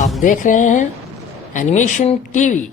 आप देख रहे हैं एनिमेशन टीवी।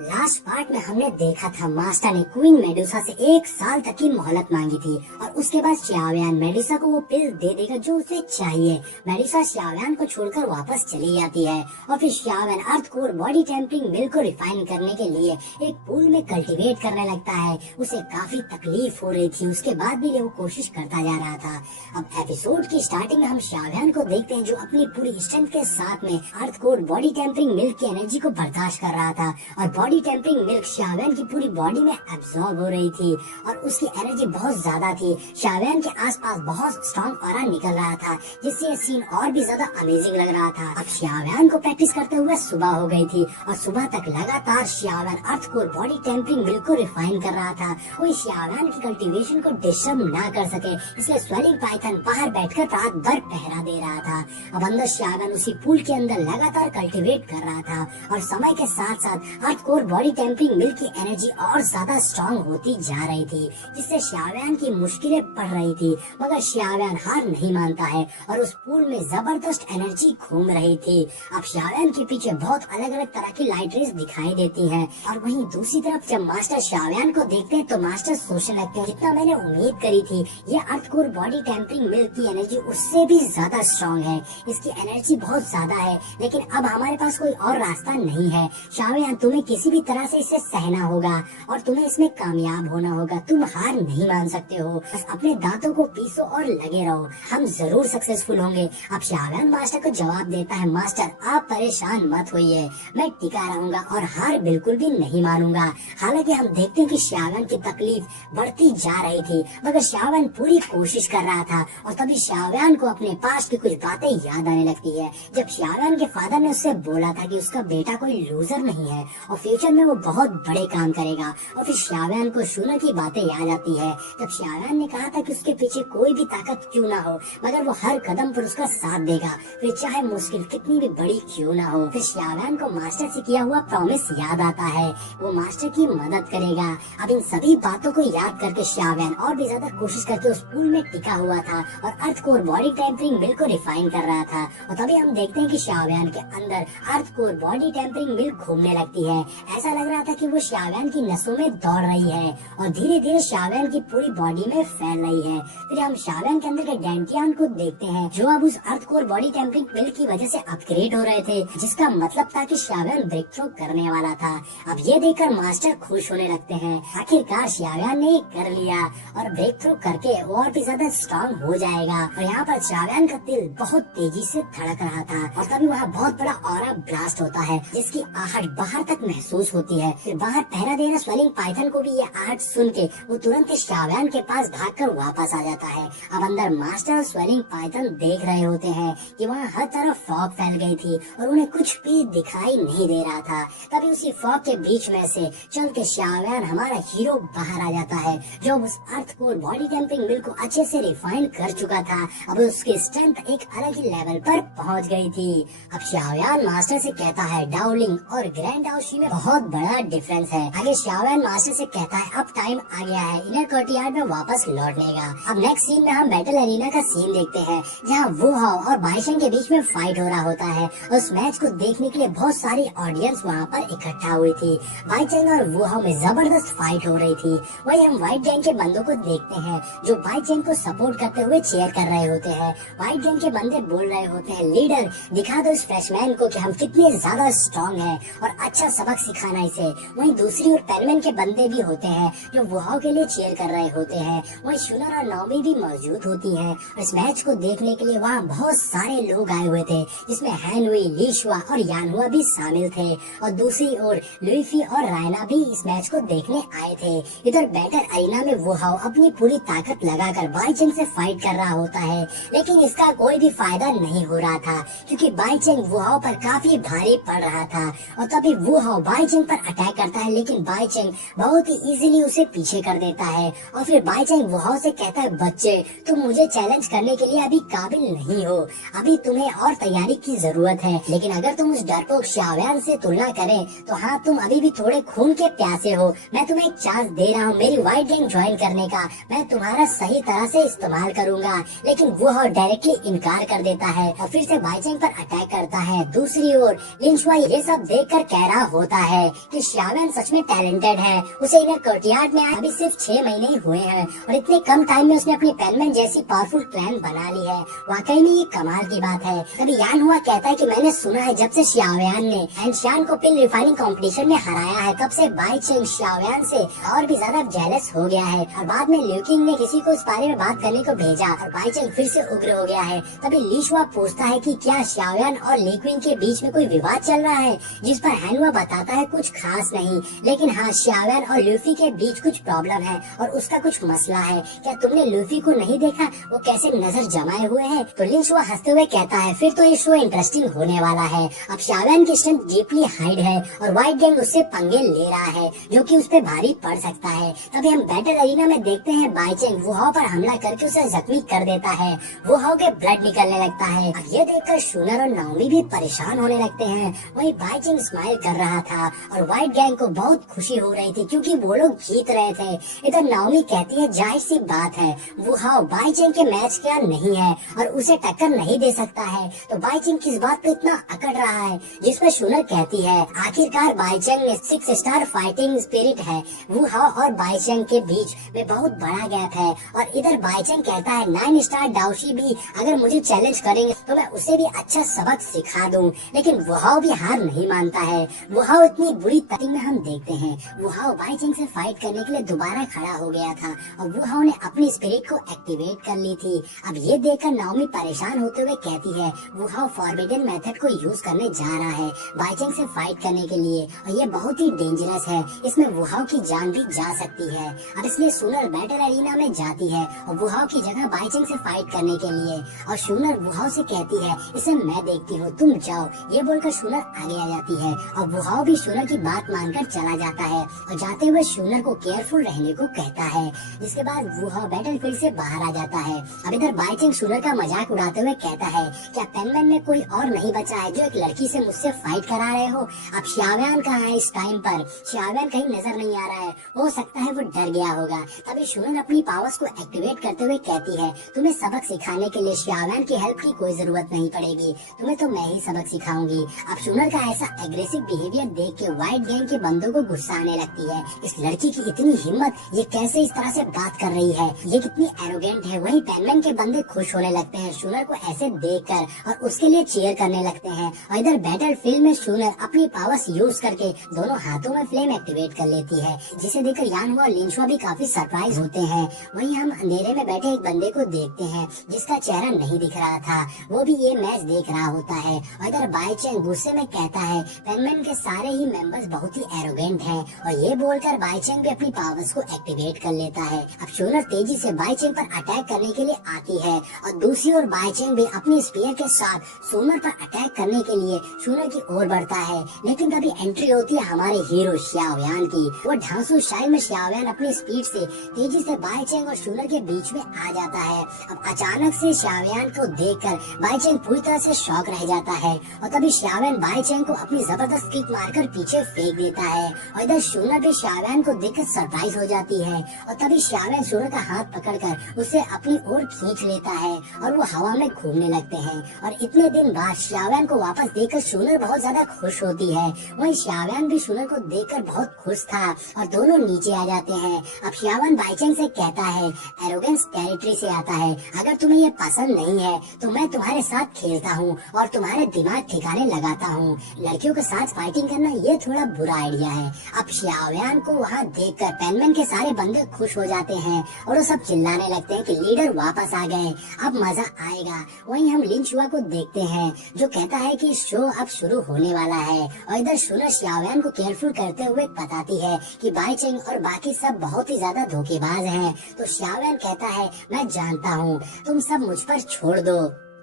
लास्ट पार्ट में हमने देखा था मास्टर ने क्वीन मेडुसा से 1 साल तक की मोहलत मांगी थी और उसके बाद श्याव्यान मेडुसा को वो पिल दे देगा जो उसे चाहिए। मेडुसा श्याव्यान को छोड़कर वापस चली जाती है और फिर श्याव्यान earth core body tempering milk को रिफाइन करने के लिए एक पूल में कल्टीवेट करने लगता है। उसे काफी तकलीफ हो रही थी, उसके बाद भी वो कोशिश करता जा रहा था। अब एपिसोड की स्टार्टिंग में हम श्याव्यान को देखते हैं जो अपनी पूरी स्ट्रेंथ के साथ में earth core body tempering milk की एनर्जी को बर्दाश्त कर रहा था और बॉडी टेम्परिंग मिल्क श्याव्यान की पूरी बॉडी में एब्जॉर्ब हो रही थी और उसकी एनर्जी बहुत ज्यादा थी। श्याव्यान के आसपास बहुत स्ट्रॉन्ग ऑरा निकल रहा था जिससे ये सीन और भी ज्यादा अमेजिंग लग रहा था। अब श्याव्यान को प्रैक्टिस करते हुए सुबह हो गई थी और सुबह तक लगातार श्याव्यान earth core body tempering milk को रिफाइन कर रहा था। कोई श्याव्यान की कल्टीवेशन को डिस्टर्ब ना कर सके इसलिए स्वेलिंग पाइथन बाहर बैठकर रात भर पहरा दे रहा था। अब अंदर श्याव्यान उसी पूल के अंदर लगातार कल्टीवेट कर रहा था और समय के साथ साथ earth core body tempering milk की एनर्जी और ज्यादा स्ट्रॉन्ग होती जा रही थी जिससे श्याव्यान की मुश्किलें पड़ रही थी, मगर श्याव्यान हार नहीं मानता है और उस पूल में जबरदस्त एनर्जी घूम रही थी। अब श्याव्यान के पीछे बहुत अलग अलग तरह की लाइट रेस दिखाई देती हैं और वहीं दूसरी तरफ जब मास्टर श्याव्यान को देखते हैं तो मास्टर सोचने लगते हैं जितना मैंने उम्मीद करी थी ये earth core body tempering milk की एनर्जी उससे भी ज्यादा स्ट्रॉन्ग है, इसकी एनर्जी बहुत ज्यादा है, लेकिन अब हमारे पास कोई और रास्ता नहीं है। श्याव्यान तुम्हें किसी भी तरह से इसे सहना होगा और तुम्हें इसमें कामयाब होना होगा, तुम हार नहीं मान सकते हो, बस अपने दांतों को पीसो और लगे रहो, हम जरूर सक्सेसफुल होंगे। अब श्याव्यान मास्टर को जवाब देता है, मास्टर आप परेशान मत होइए, मैं टिका रहूंगा और हार बिल्कुल भी नहीं मानूंगा। हालांकि हम देखते हैं कि श्याव्यान की तकलीफ बढ़ती जा रही थी मगर श्याव्यान पूरी कोशिश कर रहा था और तभी श्याव्यान को अपने पास की कुछ बातें याद आने लगती है। जब श्याव्यान के फादर ने उससे बोला था कि उसका बेटा कोई लूजर नहीं है और फ्यूचर में वो बहुत बड़े काम करेगा, और फिर श्याव्यान को शुरू की बातें याद आती है जब श्याव्यान ने कहा था कि उसके पीछे कोई भी ताकत क्यों ना हो मगर वो हर कदम पर उसका साथ देगा, फिर चाहे मुश्किल कितनी भी बड़ी क्यों ना हो। फिर श्याव्यान को मास्टर से किया हुआ प्रॉमिस याद आता है, वो मास्टर की मदद करेगा। अब इन सभी बातों को याद करके श्याव्यान और भी ज्यादा कोशिश करके उस पूल में टिका हुआ था और earth core body tempering milk को रिफाइन कर रहा था और तभी हम देखते हैं कि श्याव्यान के अंदर earth core body tempering milk घूमने लगती है। ऐसा लग रहा था कि वो श्याव्यान की नसों में दौड़ रही है और धीरे धीरे श्याव्यान की पूरी बॉडी में फैल रही है। फिर हम श्याव्यान के अंदर के डेंटियान को देखते हैं जो अब उस earth core body tempering milk की वजह से अपग्रेड हो रहे थे, जिसका मतलब था कि श्याव्यान ब्रेक थ्रू करने वाला था। अब ये देखकर मास्टर खुश होने लगते हैं, आखिरकार श्याव्यान ने कर लिया और ब्रेक थ्रू करके और भी ज्यादा स्ट्रॉन्ग हो जाएगा। और यहाँ पर श्याव्यान का दिल बहुत तेजी से धड़क रहा था और तभी वहाँ बहुत बड़ा ऑरा ब्लास्ट होता है जिसकी आहट बाहर तक महसूस होती है। फिर बाहर पहरा दे रहा स्वेलिंग पाइथन को भी ये आहट सुन के वो तुरंत श्याव्यान के पास भागकर वापस आ जाता है। अब अंदर मास्टर और स्वेलिंग पाइथन देख रहे होते हैं कि वहाँ हर तरफ फॉग फैल गई थी और उन्हें कुछ भी दिखाई नहीं दे रहा था। तभी उसी फॉग के बीच में से चल के श्याव्यान हमारा हीरो बाहर आ जाता है जो उस earth core body tempering milk को अच्छे से रिफाइन कर चुका था। अब उसकी स्ट्रेंथ एक अलग ही लेवल पर पहुंच गई थी। अब श्याव्यान मास्टर से कहता है डाउलिंग और ग्रैंड हाउसी में बहुत बड़ा डिफरेंस है। आगे श्याव्यान मास्टर से कहता है अब टाइम आ गया है इनर कोर्टयार्ड में वापस लौटने का। अब नेक्स्ट सीन में हम बैटल एरिना का सीन देखते हैं जहाँ वू हाओ और बाइचेंग के बीच में फाइट हो रहा होता है। उस मैच को देखने के लिए बहुत सारी ऑडियंस वहाँ पर इकट्ठा हुई थी। बाइचेंग और वू हाओ में जबरदस्त फाइट हो रही थी। वही हम व्हाइट गैंग के बंदों को देखते हैं जो बाइचेंग को सपोर्ट करते हुए चेयर कर रहे होते हैं। व्हाइट गैंग के बंदे बोल रहे होते हैं, लीडर दिखा दो इस फ्रेशमैन को कि हम कितने ज्यादा स्ट्रॉन्ग हैं और अच्छा सबक सिखाना इसे। वहीं दूसरी ओर पेनमैन के बंदे भी होते हैं जो वुहाओ के लिए चेयर कर रहे होते हैं। वहीं शुनर और नौमी भी मौजूद होती हैं। इस मैच को देखने के लिए वहाँ बहुत सारे लोग आए हुए थे जिसमें हैनुई, लीशुआ और यानहुआ भी शामिल थे और दूसरी ओर लुईफी और रायना भी इस मैच को देखने आए थे। इधर बैटल अरीना में वुहाओ अपनी पूरी ताकत लगाकर बाइचेंग से फाइट कर रहा होता है, लेकिन इसका कोई भी फायदा नहीं हो रहा था क्योंकि बाइचेंग वुहाओ पर काफी भारी पड़ रहा था और तभी वुहाओ बाई चेंग पर अटैक करता है, लेकिन बाई चेंग बहुत ही इजीली उसे पीछे कर देता है। और फिर बाई चेंग वुहाओ से कहता है, बच्चे तुम मुझे चैलेंज करने के लिए अभी काबिल नहीं हो, अभी तुम्हें और तैयारी की जरूरत है। लेकिन अगर तुम उस डरपोक शाओयान से तुलना करें तो हाँ, तुम अभी भी थोड़े खून के प्यासे हो। मैं तुम्हें एक चांस दे रहा हूँ मेरी व्हाइट गैंग ज्वाइन करने का, मैं तुम्हारा सही तरह से इस्तेमाल करूंगा। लेकिन वो डायरेक्टली इनकार कर देता है और फिर से बाई चेंग पर अटैक करता है। दूसरी ओर लिन शुआ ये सब देखकर कह रहा होता है कि शाओयान सच में टैलेंटेड है। उसे इनर कोर्टयार्ड में अभी सिर्फ 6 महीने ही हुए हैं और इतने कम टाइम में उसने अपनी पेनमैन जैसी पावरफुल क्लैन बना ली है। वाकई में ये कमाल की बात है। तभी यान हुआ कहता है कि मैंने सुना है जब से शाओयान ने एनशियान को पिल रिफाइनिंग कंपटीशन में हराया है, तब से बाई चेंग शाओयान से और भी ज्यादा जेलस हो गया है। और बाद में ल्यू किंग ने किसी को इस बारे में बात करने को भेजा और बाई चेंग फिर से उग्र हो गया है। तभी ली शुआ पूछता है कि क्या शाओयान और ली क्विंग के बीच में कोई विवाद चल रहा है, जिस पर हैनुआ बताता है कुछ खास नहीं, लेकिन हाँ शाओयान और लूफी के बीच कुछ प्रॉब्लम है और उसका कुछ मसला है। क्या तुमने लूफी को नहीं देखा, वो कैसे नजर जमाए हुए है? तो लिन शुआ हंसते हुए कहता है, फिर तो ये शो इंटरेस्टिंग होने वाला है। अब शाओयान की स्ट्रेंथ डीपली हाइड है और व्हाइट गैंग उससे पंगे ले रहा है, जो कि उस पे भारी पड़ सकता है। तभी हम बैटल अरीना में देखते हैं बाई चेंग वुहाओ पर हमला करके उसे जख्मी कर देता है। वुहाओ के ब्लड निकलने लगता है। अब ये देखकर शूनर और नाओमी भी परेशान होने लगते हैं। वहीं बाई चेंग स्माइल कर रहा था और व्हाइट गैंग को बहुत खुशी हो रही थी क्योंकि वो लोग जीत रहे थे। इधर नाओमी कहती है, जाहिर सी बात है वुहाओ बाई चेंग के मैच का नहीं है और उसे टक्कर नहीं दे सकता है। तो बाई चेंग किस बात पे इतना अकड़ रहा है? जिस पर शूनर कहती है, आखिरकार बाई चेंग में 6 स्टार फाइटिंग स्पिरिट है। वुहाओ और बाई चेंग के बीच में बहुत बड़ा गैप है। और इधर बाई चेंग कहता है, 9 स्टार डाओशी भी अगर मुझे चैलेंज करेंगे तो मैं उसे भी अच्छा सबक सिखा दूं। लेकिन वुहाओ भी हार नहीं मानता है। वुहाओ इतनी बुरी तकलीफ में हम देखते हैं वुहाओ बाई चेंग से फाइट करने के लिए दोबारा खड़ा हो गया था और वुहाओ ने अपनी स्पिरिट को एक्टिवेट कर ली थी। अब ये देखकर नाओमी परेशान होते हुए कहती है, वुहाओ फॉरबिडन मेथड को यूज करने जा रहा है बाई चेंग से फाइट करने के लिए और ये बहुत ही डेंजरस है, इसमें वुहाओ की जान भी जा सकती है। अब इसलिए शूनर बैटल अरीना में जाती है और वुहाओ की जगह बाई चेंग से फाइट करने के लिए। और शूनर वुहाओ से कहती है, इसे मैं देखती हूँ, तुम जाओ। ये बोलकर शूनर आगे आ जाती है और वुहाओ भी शूनर की बात मानकर चला जाता है और जाते हुए शूनर को केयरफुल रहने को कहता है। जिसके बाद वुहाओ बैटलफील्ड से बाहर आ जाता है। अब इधर बाई चेंग शूनर का मजाक उड़ाते हुए कहता है, क्या पेनमैन में कोई और नहीं बचा है जो एक लड़की से मुझसे फाइट करा रहे हो? अब शाओयान कहाँ है इस टाइम पर? शाओयान कहीं नजर नहीं आ रहा है, हो सकता है वो डर गया होगा। तभी शूनर अपनी पावर्स को एक्टिवेट करते हुए कहती है, तुम्हें सबक सिखाने के लिए शाओयान की हेल्प की कोई जरूरत नहीं पड़ेगी, तुम्हें तो मैं ही सबक सिखाऊंगी। अब शूनर का ऐसा एग्रेसिव बिहेवियर देख के व्हाइट गैंग के बंदों को गुस्सा आने लगती है। इस लड़की की इतनी हिम्मत, ये कैसे इस तरह से बात कर रही है, ये कितनी एरोगेंट है। वहीं पेनमैन के बंदे खुश होने लगते हैं शूनर को ऐसे देखकर और उसके लिए चीयर करने लगते हैं। और इधर बैटल फील्ड में शूनर अपनी पावर्स यूज करके दोनों हाथों में फ्लेम एक्टिवेट कर लेती है, जिसे देखकर यान हुआ लिन शुआ भी काफी सरप्राइज होते हैं। वहीं हम अंधेरे में बैठे एक बंदे को देखते हैं जिसका चेहरा नहीं दिख रहा था, वो भी ये मैच देख रहा होता है। और इधर बाई चेंग गुस्से में कहता है, पेनमैन के सारे ही मेंबर्स बहुत ही एरोगेंट हैं। और ये बोलकर बाई चेंग भी अपनी पावर्स को एक्टिवेट कर लेता है। अब शूनर तेजी से बाई चेंग पर अटैक करने के लिए आती है और दूसरी ओर बाई चेंग भी अपनी स्पीयर के साथ शूनर पर अटैक करने के लिए शूनर की ओर बढ़ता है। लेकिन तभी एंट्री होती है हमारे हीरो शाओयान की। वो ढांसू स्टाइल में शाओयान अपनी स्पीड से तेजी से बाई चेंग और शूनर के बीच में आ जाता है। अब अचानक से शाओयान को देखकर बाई चेंग पूरी तरह से शॉक रह जाता है और तभी शाओयान बाई चेंग को अपनी जबरदस्त किक मारकर पीछे फेंक देता है। और इधर शूनर भी शाओयान को देखकर सरप्राइज हो जाती है और तभी शाओयान शूनर का हाथ पकड़कर उसे अपनी ओर खींच लेता है और वो हवा में घूमने लगते हैं। और इतने दिन बाद शाओयान को वापस देखकर शूनर बहुत ज्यादा खुश होती है। वहीं शाओयान भी शूनर को देखकर बहुत खुश था और दोनों नीचे आ जाते हैं। अब शाओयान बाई चेंग से कहता है, एरोगेंस टेरिटरी से आता है, अगर तुम्हें ये पसंद नहीं है तो मैं तुम्हारे साथ खेलता हूँ और तुम्हारे दिमाग ठिकाने लगाता हूँ। लड़कियों के साथ फाइटिंग करना ये थोड़ा बुरा आइडिया है। अब शाओयान को वहाँ देखकर पेनमैन के सारे बंदे खुश हो जाते हैं और वो सब चिल्लाने लगते हैं कि लीडर वापस आ गए, अब मजा आएगा। वहीं हम लिन शुआ को देखते हैं जो कहता है कि शो अब शुरू होने वाला है। और इधर शूनर शाओयान को केयरफुल करते हुए बताती है कि बाई चेंग और बाकी सब बहुत ही ज्यादा धोखेबाज हैं। तो शाओयान कहता है, मैं जानता हूँ, तुम सब मुझ पर छोड़ दो।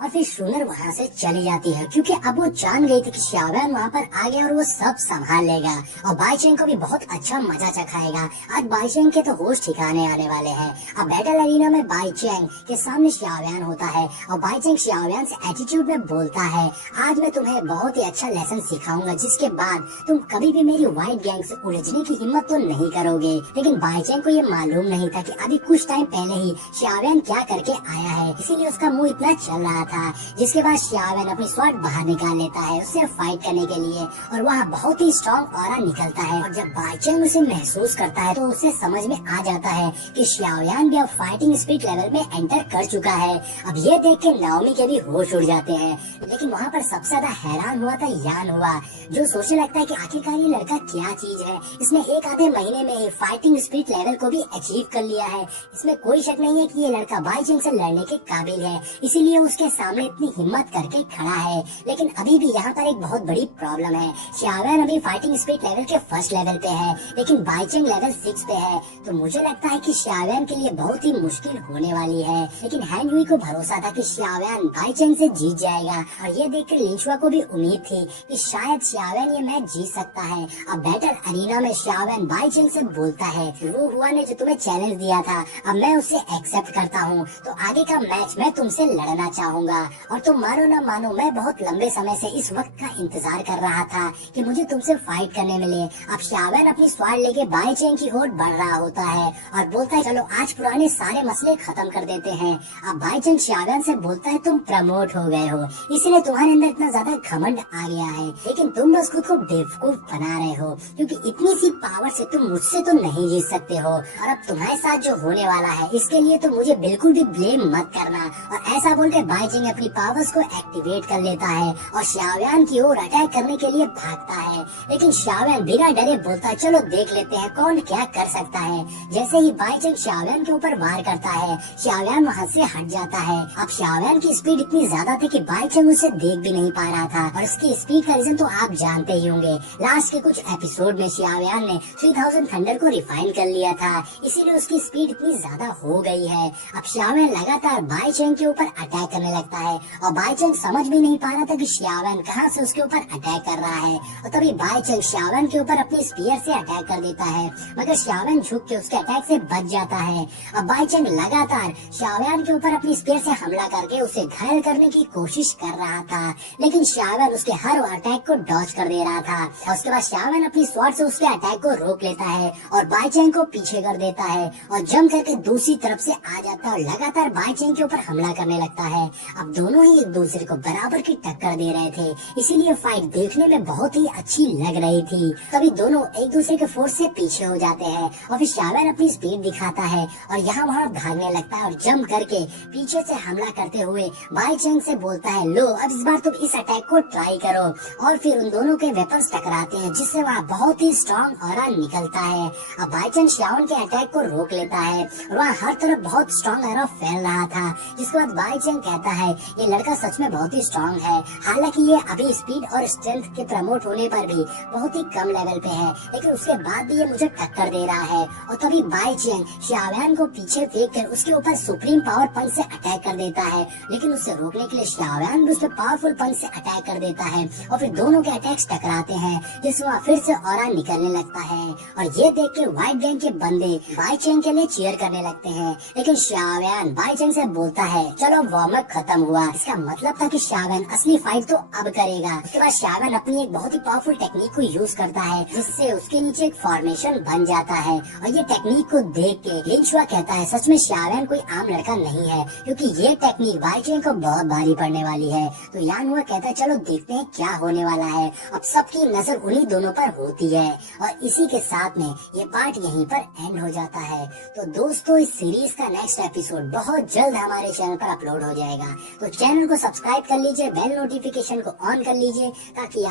और फिर सुनर वहाँ से चली जाती है, क्योंकि अब वो जान गई थी कि शाओयान वहाँ पर आ गया और वो सब संभाल लेगा और बाईचेंग को भी बहुत अच्छा मजा चखाएगा। आज बाईचेंग के तो होश ठिकाने आने वाले हैं। अब बैटल एरिना में बाईचेंग के सामने शाओयान होता है और बाईचेंग शाओयान से एटीट्यूड में बोलता है, आज मैं तुम्हें बहुत ही अच्छा लेसन सिखाऊंगा, जिसके बाद तुम कभी भी मेरी व्हाइट गैंग से उलझने की हिम्मत तो नहीं करोगे। लेकिन बाईचेंग को ये मालूम नहीं था कि अभी कुछ टाइम पहले ही शाओयान क्या करके आया है, इसीलिए उसका मुंह इतना चल रहा था। जिसके बाद शाओयान अपनी स्वॉर्ड बाहर निकाल लेता है उससे फाइट करने के लिए और वहाँ बहुत ही स्ट्रॉन्ग ऑरा निकलता है। और जब बाईचेंग उसे महसूस करता है तो उसे समझ में आ जाता है कि शाओयान भी अब फाइटिंग स्पीड लेवल में एंटर कर चुका है। अब ये देख के नाओमी के भी होश उड़ जाते हैं। लेकिन वहाँ पर सबसे ज्यादा हैरान हुआ था यान हुआ, जो सोचने लगता है कि आखिरकार ये लड़का क्या चीज है, इसने एक आधे महीने में ही फाइटिंग स्पीड लेवल को भी अचीव कर लिया है। इसमें कोई शक नहीं है कि ये लड़का बाईचेंग से लड़ने के काबिल है, इसीलिए उसके सामने इतनी हिम्मत करके खड़ा है। लेकिन अभी भी यहाँ पर एक बहुत बड़ी प्रॉब्लम है। शाओयान अभी फाइटिंग स्पीड लेवल के फर्स्ट लेवल पे है, लेकिन बाईचेंग लेवल 6 पे है। तो मुझे लगता है कि शाओयान के लिए बहुत ही मुश्किल होने वाली है। लेकिन हैन युई को भरोसा था कि शाओयान बाईचेंग से जीत जाएगा और ये देखकर लिंचुआ को भी उम्मीद थी कि शायद शाओयान ये मैच जीत सकता है। अब बैटल अरीना में शाओयान बाईचेंग से बोलता है, वो हुआ ने जो तुम्हें चैलेंज दिया था, अब मैं उसे एक्सेप्ट करता हूँ, तो आगे का मैच मैं तुमसे लड़ना चाहूंगा। और तुम मानो न मानो, मैं बहुत लंबे समय से इस वक्त का इंतजार कर रहा था कि मुझे तुमसे फाइट करने मिले। अब शाओयान अपनी स्वाड लेके बाईचेंग की ओर बढ़ रहा होता है और बोलता है, चलो आज पुराने सारे मसले खत्म कर देते हैं। अब बाईचेंग शाओयान से बोलता है, तुम प्रमोट हो गए हो, इसलिए तुम्हारे अंदर इतना ज्यादा घमंड आ गया है, लेकिन तुम बस खुद को बेवकूफ बना रहे हो, क्योंकि इतनी सी पावर से तुम मुझसे तो नहीं जीत सकते हो। और अब तुम्हारे साथ जो होने वाला है इसके लिए तो मुझे बिल्कुल भी ब्लेम मत करना। और ऐसा बोलकर बाईचेंग अपनी पावर्स को एक्टिवेट कर लेता है और शाओयान की ओर अटैक करने के लिए भागता है। लेकिन शाओयान बिना डरे बोलता है, चलो देख लेते हैं कौन क्या कर सकता है। जैसे ही बाईचेंग शाओयान के ऊपर वार करता है, शाओयान वहाँ से हट जाता है। अब शाओयान की स्पीड इतनी ज्यादा थी कि बाईचेंग उसे देख भी नहीं पा रहा था, और इसकी स्पीड का रीजन तो आप जानते ही होंगे। लास्ट के कुछ एपिसोड में शाओयान ने 3000 थंडर को रिफाइन कर लिया था, इसीलिए उसकी स्पीड इतनी ज्यादा हो गई है। अब शाओयान लगातार बाईचेंग के ऊपर अटैक करने लगता है और बाईचेंग समझ भी नहीं पा रहा था कि शाओयान कहाँ से उसके ऊपर अटैक कर रहा है। और तभी बाईचेंग शाओयान के ऊपर अपनी स्पीयर से अटैक कर देता है, मगर शाओयान झुक के उसके अटैक से बच जाता है। अब बाईचेंग लगातार शाओयान के ऊपर अपनी स्पीयर से हमला करके उसे घायल करने की कोशिश कर रहा था, लेकिन शाओयान उसके हर अटैक को डॉज कर दे रहा था। और उसके बाद शाओयान अपनी स्वॉर्ड से उसके अटैक को रोक लेता है और बाईचेंग को पीछे कर देता है और जम करके दूसरी तरफ से आ जाता है और लगातार बाईचेंग के ऊपर हमला करने लगता है। अब दोनों ही एक दूसरे को बराबर की टक्कर दे रहे थे, इसीलिए फाइट देखने में बहुत ही अच्छी लग रही थी। तभी दोनों एक दूसरे के फोर्स से पीछे हो जाते हैं और फिर शाओयान अपनी स्पीड दिखाता है और यहाँ वहाँ भागने लगता है और जंप करके पीछे से हमला करते हुए बाईचेंग से बोलता है, लो अब इस बार तुम इस अटैक को ट्राई करो। और फिर उन दोनों के वेपन्स टकराते हैं, जिससे वहाँ बहुत ही स्ट्रॉन्ग ऑरा निकलता है। अब बाईचेंग शाओयान के अटैक को रोक लेता है और वहाँ हर तरफ बहुत स्ट्रॉन्ग ऑरा फैल रहा था। जिसके बाद बाईचेंग कहता है, ये लड़का सच में बहुत ही स्ट्रॉन्ग है, हालांकि ये अभी स्पीड और स्ट्रेंथ के प्रमोट होने पर भी बहुत ही कम लेवल पे है, लेकिन उसके बाद भी ये मुझे टक्कर दे रहा है। और तभी बाईचेंग शाओयान को पीछे फेंक कर उसके ऊपर सुप्रीम पावर पंच से अटैक कर देता है, लेकिन उसे रोकने के लिए शाओयान भी उस पर पावरफुल पंच से अटैक कर देता है और फिर दोनों के अटैक्स टकराते हैं, जिससे वहाँ फिर से ऑरा निकलने लगता है। और ये देख के व्हाइट गैंग के बंदे बाईचेंग के लिए चीयर करने लगते हैं, लेकिन शाओयान बाईचेंग से बोलता है, चलो वार्म अप खत्म हुआ। इसका मतलब था कि शाओयान असली फाइट तो अब करेगा। उसके बाद शाओयान अपनी एक बहुत ही पावरफुल टेक्निक को यूज करता है, जिससे उसके नीचे एक फॉर्मेशन बन जाता है। और ये टेक्निक को देख के लिंचुआ कहता है, सच में शाओयान कोई आम लड़का नहीं है, क्योंकि ये टेक्निक बाईचेंग को बहुत भारी पड़ने वाली है। तो यान हुआ कहता है, चलो देखते हैं क्या होने वाला है। अब सबकी नजर उन्हीं दोनों पर होती है और इसी के साथ में ये पार्ट यहीं पर एंड हो जाता है। तो दोस्तों, इस सीरीज का नेक्स्ट एपिसोड बहुत जल्द हमारे चैनल पर अपलोड हो जाएगा, तो चैनल को सब्सक्राइब कर लीजिए, बेल नोटिफिकेशन को ऑन कर लीजिए, ताकि